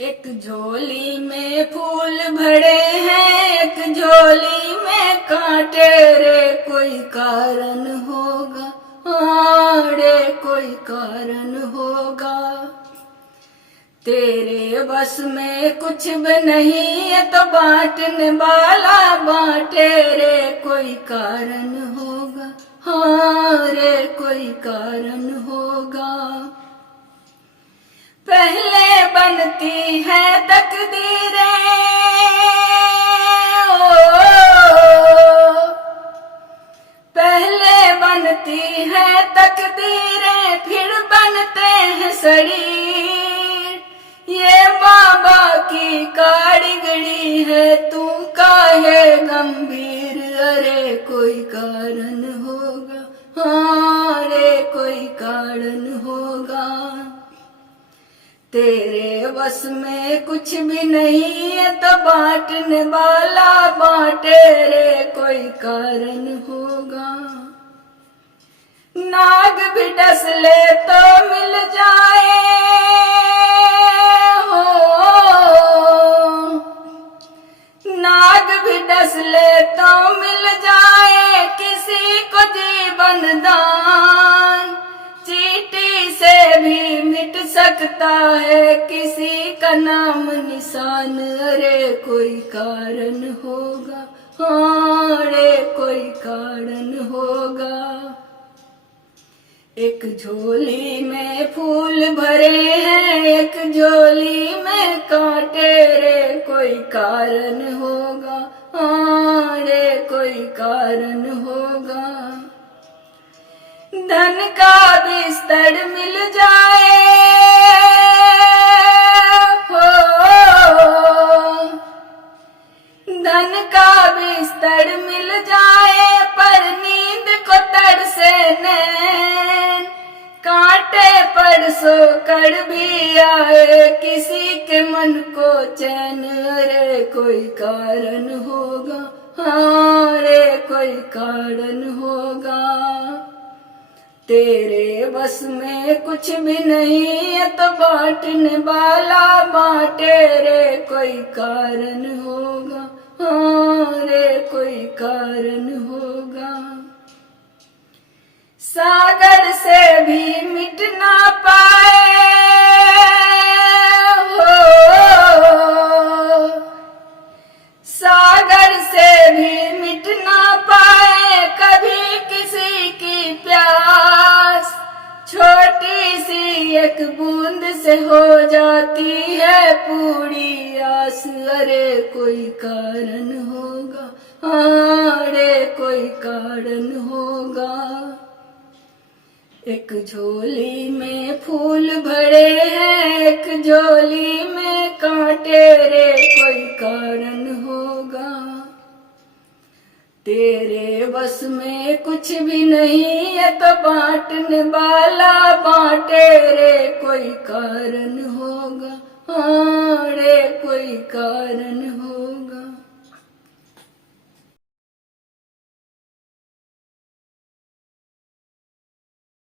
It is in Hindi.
एक झोली में फूल भरे हैं, एक झोली में कांटे रे, कोई कारण होगा, हाँ रे कोई कारण होगा। तेरे बस में कुछ भी नहीं है तो बांटने वाला बांटे रे, कोई कारण होगा, हाँ रे कोई कारण होगा। पहले बनती है तकदीरें, पहले बनती है तकदीरें, फिर बनते हैं शरीर। ये बाबा की कारीगरी है, तू काहे गंभीर, अरे कोई कारण होगा, हाँ रे कोई कारण होगा। तेरे बस में कुछ भी नहीं है तो बांटने वाला बांटे रे, कोई कारण होगा। नाग भी डस ले तो मिल जाए हो, नाग भी डस ले तो मिल जाए किसी को जीवन दान। चींटी से भी मिट सकता है किसी का नाम निशान, अरे कोई कारण होगा, हाँ रे कोई कारण होगा। एक झोली में फूल भरे हैं, एक झोली में कांटे रे, कोई कारण होगा, हाँ रे कोई कारण होगा। धन का बिस्तर मिल जाए हो, धन का बिस्तर मिल जाए पर नींद को तरसे नैन। कांटे पर सोकर भी आए किसी के मन को चैन, अरे कोई कारण होगा, हाँ रे कोई कारण होगा। तेरे बस में कुछ भी नहीं है तो बांटने वाला बांटे रे, कोई कारण होगा, हाँ रे कोई कारण होगा। सागर से भी मिट ना पाए हो, सागर से भी मिट ना पाए कभी किसी की प्यास। छोटी सी एक बूंद से हो जाती है पूरी आस, अरे कोई कारण होगा, हाँ रे कोई कारण होगा। एक झोली में फूल भरे हैं, एक झोली में कांटे रे, कोई कारण होगा। तेरे बस में कुछ भी नहीं है तो बांटने वाला बांटे रे, कोई कारण होगा, हाँ रे कोई कारण होगा।